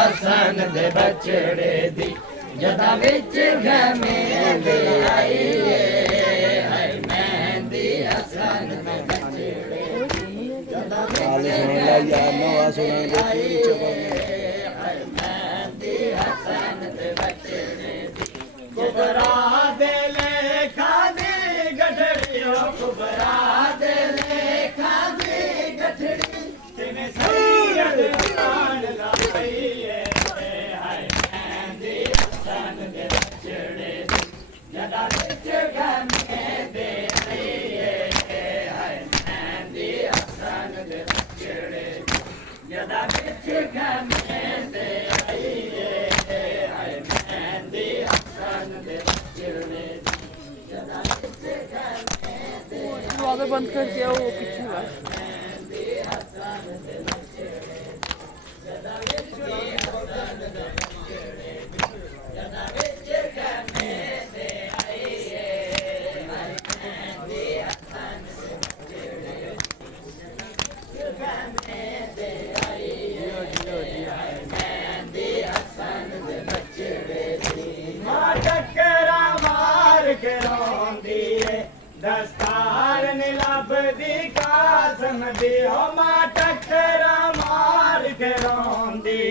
हसन दे बछड़े दी जदा विच गमेंदे आईए है मेहंदी हसन दे बछड़े जदा विच गमेंदे आईए है मेहंदी हसन दे बछड़े दी कुबरा दे लेखा दी गठड़ी ओ कुबरा दे लेखा दी गठड़ी तेने सैयद प्राण लाईए हाय मेहंदी हसन दे बछड़े जदा विच गमेंदे आईए हाय मेहंदी हसन दे बछड़े जदा विच गमेंदे आईए हाय मेहंदी हसन दे बछड़े जदा विच गमेंदे वाला बंद कर दिया वो पीछे वाला दस्तार नीलब दी कासम दी हो मां टकरा मार के रोंदी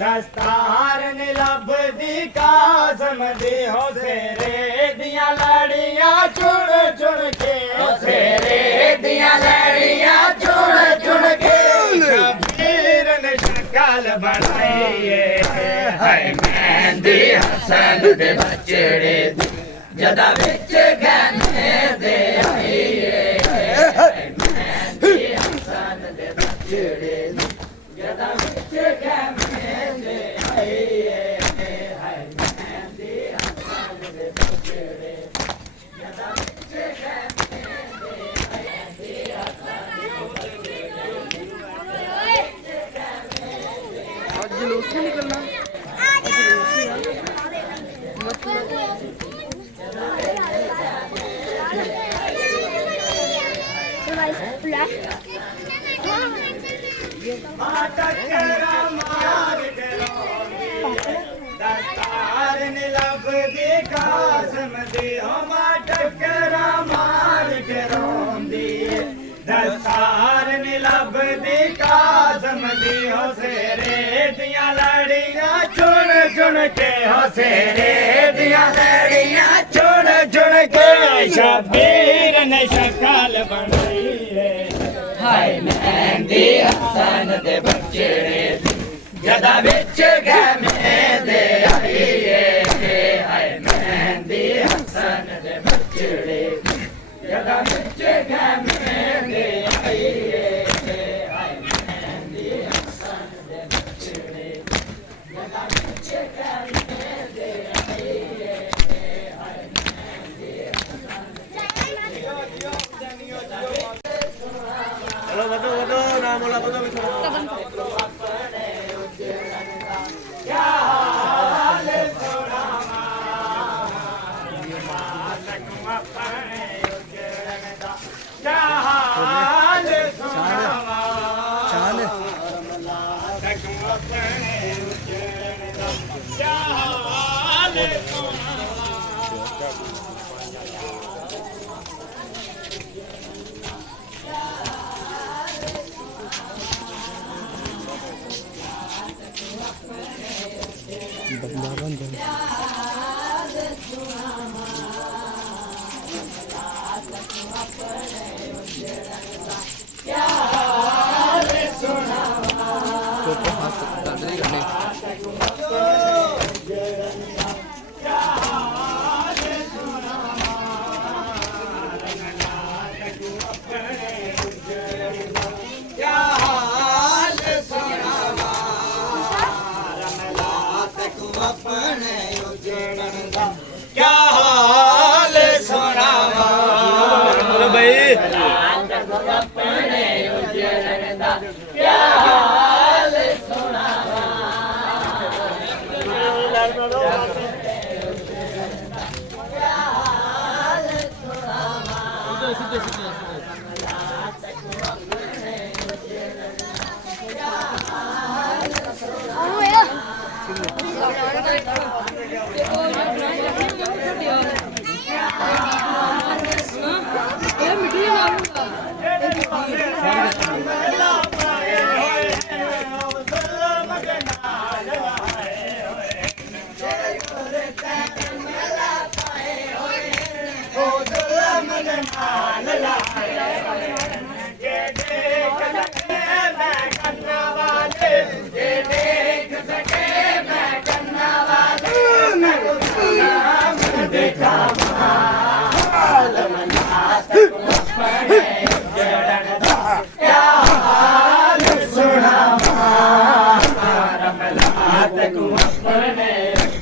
दस्तार नीलब दी कासम दी हो सेरे दियां लड़ियां चुन चुन के हो सेरे दियां लड़ियां चुन चुन के शबीर ने शक्ल बनाई है मेहंदी हसन दे बछड़े दी जदा विच गमेंदे आईए मेहंदी हसन दे बछड़े जदा विच गमेंदे आईए मेहंदी हसन दे बछड़े जदा विच गमेंदे मेहंदी हसन आज जुलूस में निकलना जुलूस ही है टकरा मार के दस्तार नीलब दी कासम दी हो मां टकरा मार के रोंदी दस्तार नीलब दी कासम दी हो सेरे दियां लड़ियां चुन चुन के हो सेरे दियां लड़ियां चुन चुन के शबीर ने शक्ल बनाई हाय मेहंदी हसन दे बछड़े जदा विच गमेंदे आईए हाय मेहंदी हसन दे बछड़े जदा विच गमेंदे आईए हाय मेहंदी हसन दे बछड़े जदा विच गमेंदे आईए हाय मेहंदी हसन चलो बतो नाम बोला बतो क्या हाल सुनावा अपने उजड़न दा क्या हाल सुनावा अपने उजड़न दा क्या हाल सुनावा अपने उजड़न दा क्या हाल सुनावा भाई अपने उजड़न दा क्या हाल सुनावा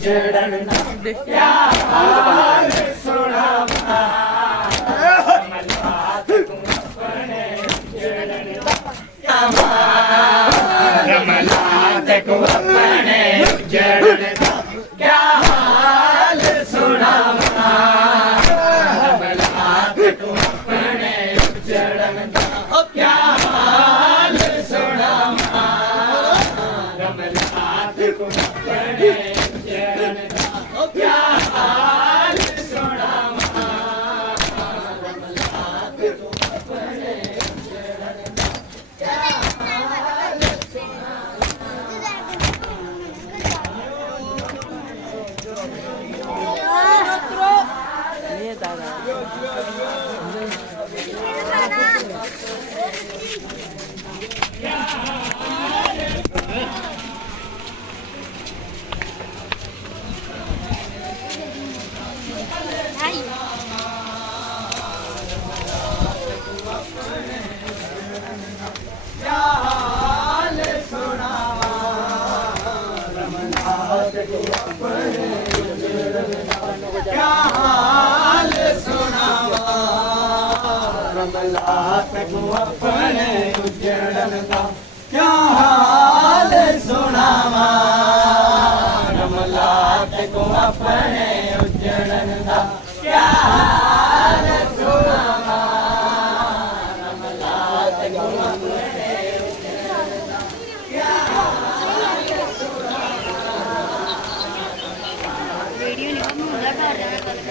उजड़न दा क्या हाल सुनावा रमलात को अपने उजड़न दा क्या हाल रमलात को अपने उजड़न दा क्या हाल सुनावा रमलात को अपने उजड़न दा क्या हाल सुनावा रमलात को अपने उजड़न दा क्या हाल सुनावा रमलात को अपने उजड़न दा क्या हाल ये दादा क्या हाल सुनावा रमलात को अपने उजड़न दा क्या हाल सुनावा रमलात को अपने उजड़न दा क्या हाल सुनावा रमलात को अपने उजड़न दा क्या हाल सुनावा रमलात को अपने वीडियो नहीं हम मुंडा कर रहे हैं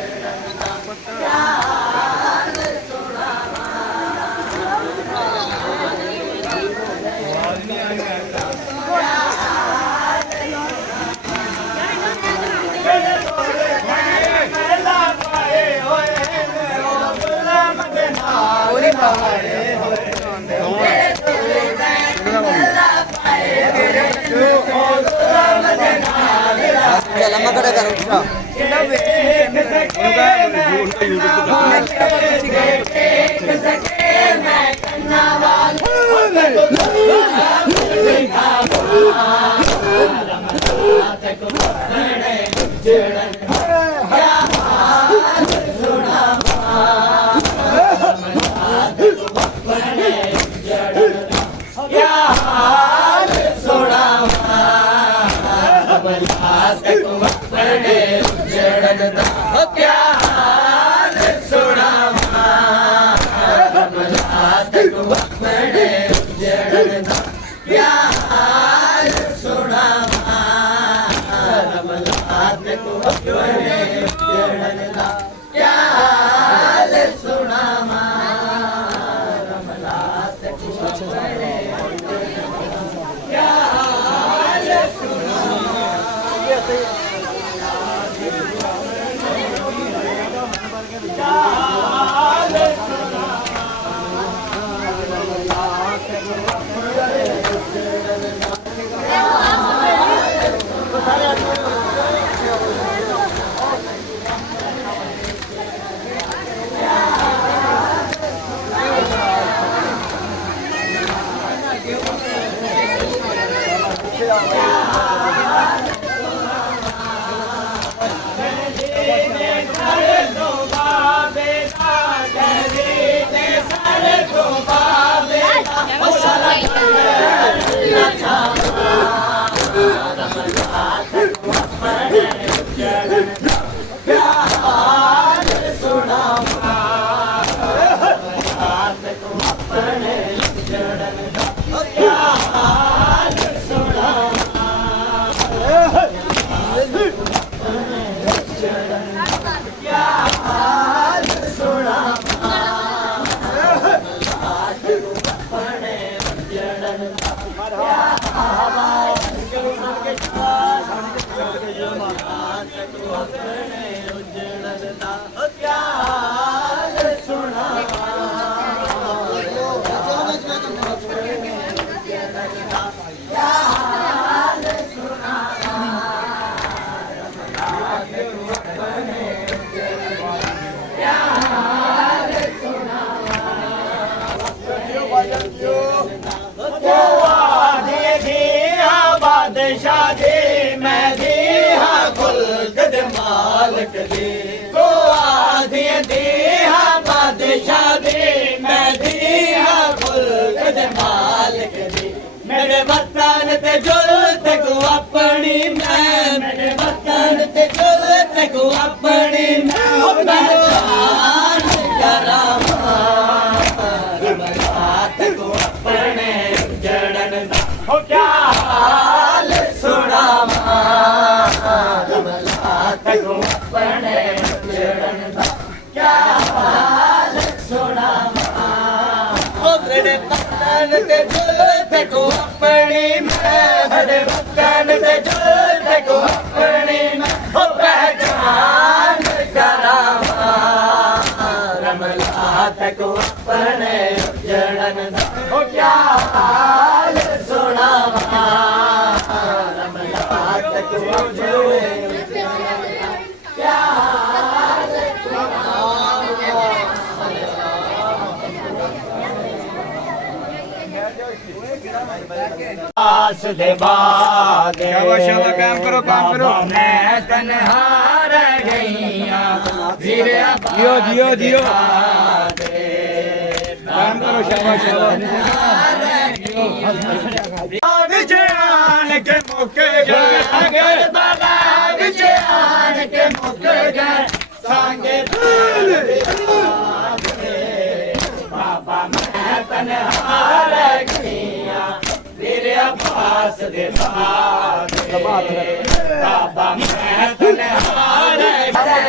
लम्बा खड़ा करो क्या हाल सुनावा रमलात को अपने उजड़न दा क्या हाल सुनावा रमलात को अपने उजड़न दा क्या हाल सुनावा रमलात को अपने उजड़न दा क्या हाल सुनावा रमलात को अपने क्या हाल बादशाह जी मैं दी हाँ गुल शादी मैं दिया मुल्क दे मालिक दी मेरे वतन ते जुल्त को अपनी मैं मेरे वतन ते जुल्त को अपनी मैं पहचान करामा रमलात को अपने जड़न दा हो क्या हाल सुनावा रमलात को अपने जड़न दा क्या हाल सुनावा मेरे वतन ते जुल्त को अपनी मैं मेरे वतन ते जुल्त को अपनी मैं हो पहचान करावा रमलात को अपने जड़न दा हो क्या हाल सुनावा रमलात को अपने क्या हाल आस दे बाद शाबाश, काम करो, काम करो। मैं तन्हा रह गई वीर जियो, जियो, जियो। काम करो, शाबाश, शाबाश। विच आन के मुक गए बाबा विच आन के मुक गए सांगे बाबा मैं तन्हा रह गई मेरे अब्बास दे बाद बाबा मैं तन्हा रह गई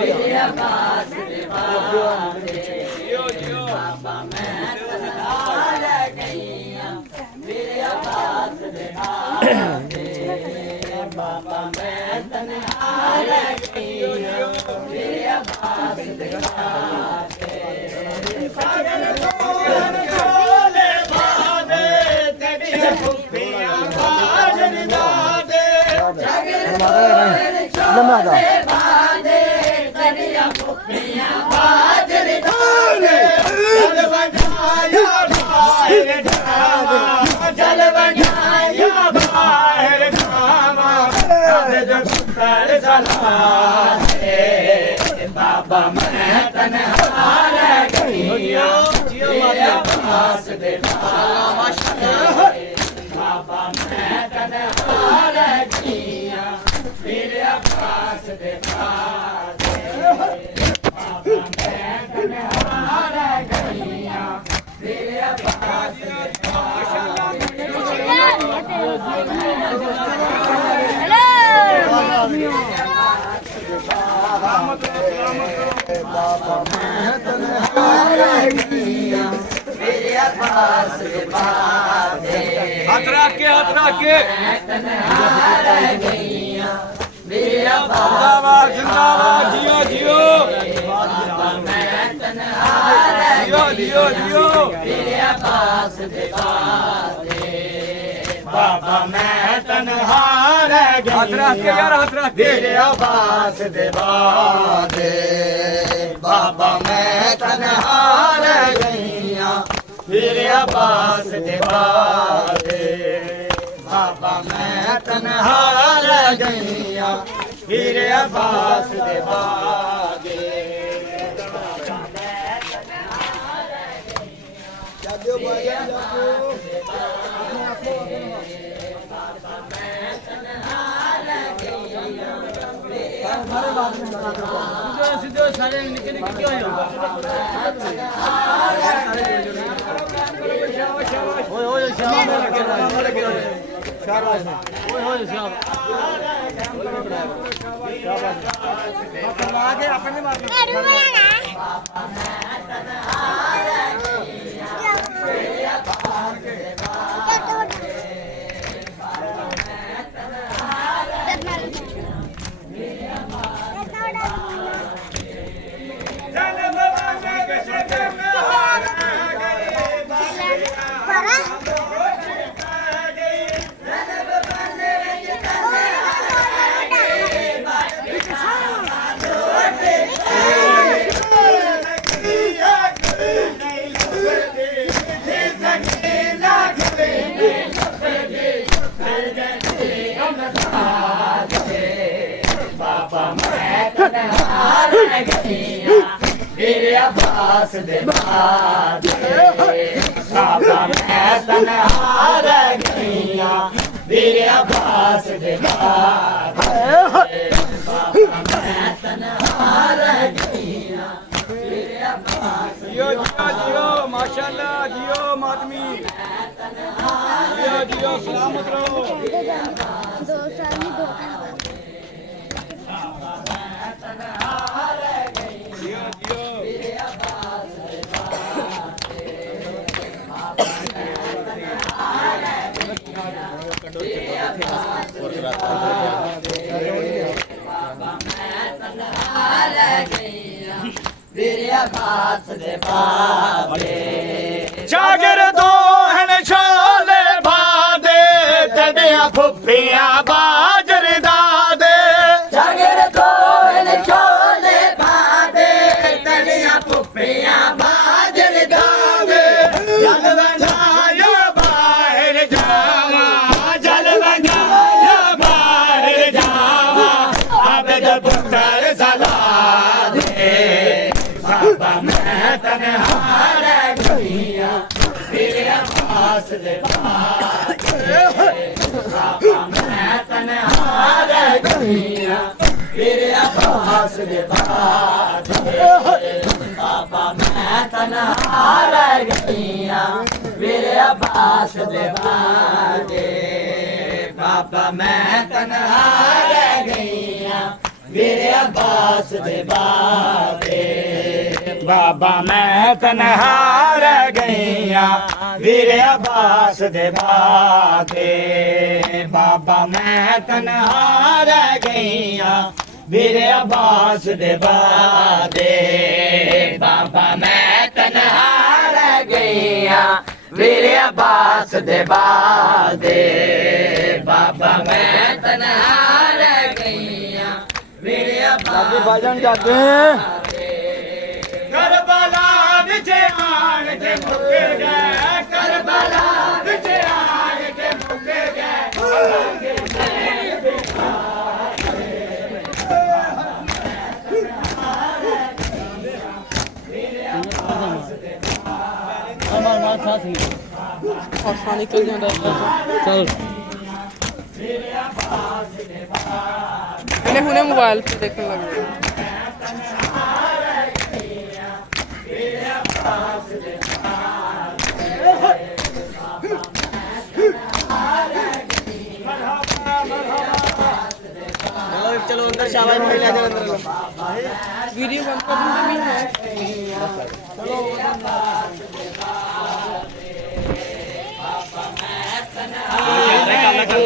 मेरे अब्बास दे बाद बाबा मैं तन्हा रह गई मेरे अब्बास दे बाद बाबा मैं तन्हा रह गई मेरे अब्बास दे बाद पागल बोले बादे तेरी फुफियां बाजन दादे चोले बादे तेरी फुफियां बाजन दादे जल बजाया बाहर ड्रामा जल बजाया बाहर ड्रामा जो पुत्र सलाहे बाबा मैं तन्हा रह गई मेरे अब्बास दे बाद बाबा मैं तन्हा रह गई मेरे अब्बास दे बाद बाबा मैं तन्हा रह गई मेरे अब्बास दे बाबा मैं तन्हा रह गई मेरे अब्बास दे बाद हाथ रख के मैं तन्हा रह गई मेरे अब्बास जिंदाबाद जिंदाबाद जियो जियो बाबा मैं तन्हा रह जियो जियो जियो मेरे अब्बास दे बाद बाबा मैं तन्हा रह गई हाथ रख के यार हाथ रख के मेरे अब्बास दे बाद बाबा मैं तन्हा रह गई मेरे अब्बास दे बाद बाबा मैं तन्हा रह गई मेरे अब्बास दे बाद सीधे सारे निके निके क्यों हो ओए श्याम लगे शाबाश ओए श्याम शाबाश आगे अपने मार ਵੀਰ ਅਬਾਸ ਦੇ ਬਾਦੇ ਬਾਬਾ ਮੈਂ ਤਨਹਾ ਰਹਿ ਗਈਆਂ ਵੀਰ ਅਬਾਸ ਦੇ ਬਾਦੇ ਬਾਬਾ ਮੈਂ ਤਨਹਾ ਰਹਿ ਗਈਆਂ ਵੀਰ ਅਬਾਸ जियो जियो जियो माशाल्लाह जियो मातमी जियो जियो सलामत रहो 2 साल में 2 जियो जियो ਵੀਰ ਅਬਾਸ ਦੇ ਬਾਦੇ ਜਾਗਰ ਦੋ ਹਨ ਛੋਲੇ ਬਾਦੇ ਤੜਿਆ ਫੁੱਫੀਆਂ ਬਾਜਰ ਦਾਦੇ ਜਾਗਰ ਦੋਲ ਛੋਲੇ ਬਾਦੇ ਤਲੀਆਂ ਪੁੱਪੀਆਂ ਬਾਜਰ ਦਾਵੇ ਜਲ ਵੰਝਾਇਆ ਬਾਹਰ ਜਾਵਾ ਜਲ ਵੰਝਾਇਆ ਬਾਹਰ ਜਾਵਾ ਆਬਦ ਪੁੱਤਰ ਸਲਾ ਦੇ ਬਾਬਾ ਮੈਂ ਤਨਹਾ ਰਹਿ ਗਈਆਂ ਵੀਰ ਅਬਾਸ ਦੇ ਬਾਦੇ ਬਾਬਾ ਮੈਂ ਤਨਹਾ ਰਹਿ ਗਈਆਂ ਵੀਰ ਅਬਾਸ ਦੇ ਬਾਦੇ ਬਾਬਾ ਮੈਂ ਤਨਹਾ ਰਹਿ ਗਈਆਂ ਵੀਰ ਅਬਾਸ ਦੇ ਬਾਦੇ ਬਾਬਾ ਮੈਂ ਤਨਹਾ ਰਹਿ ਗਈਆਂ ਵੀਰ ਅਬਾਸ ਦੇ ਬਾਦੇ ਬਾਬਾ ਮੈਂ ਤਨਹਾ ਰਹਿ ਗਈਆਂ ਵੀਰ ਅਬਾਸ ਦੇ ਬਾਦੇ ਬਾਬਾ ਮੈਂ ਤਨਹਾ ਰਹਿ ਗਈਆਂ ਵੀਰ ਅਬਾਸ ਦੇ ਬਾਦੇ ਬਾਬਾ ਮੈਂ ਤਨਹਾ ਰਹਿ ਗਈਆਂ ਵੀਰ ਅਬਾਸ ਦੇ ਬਾਦੇ ਬਾਬਾ ਮੈਂ ਤਨਹਾ ਰਹਿ ਗਈਆਂ ਵੀਰ ਅਬਾਸ भाईजान जाते हैं ਕਰਬਲਾ ਵਿੱਚ ਆਣ ਕੇ ਮੁੱਕ ਗਏ ਕਰਬਲਾ ਵਿੱਚ ਆਣ ਕੇ ਮੁੱਕ ਗਏ ਔਖਾ ਨਿਕਲ ਜਾਂਦਾ ਚਲ ਇਹਨੇ ਹੁਣੇ ਮੋਬਾਈਲ ਤੇ ਦੇਖਣ ਲੱਗ ਗਿਆ चलो अंदर शाबाश भाई ले जाओ अंदर ਵੀਡੀਓ ਬੰਦ ਕਰ ਦਿੰਦੇ ਵੀ ਹੈ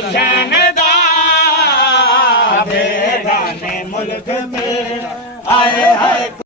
शहनदा बेगाने मुल्क में आए हैं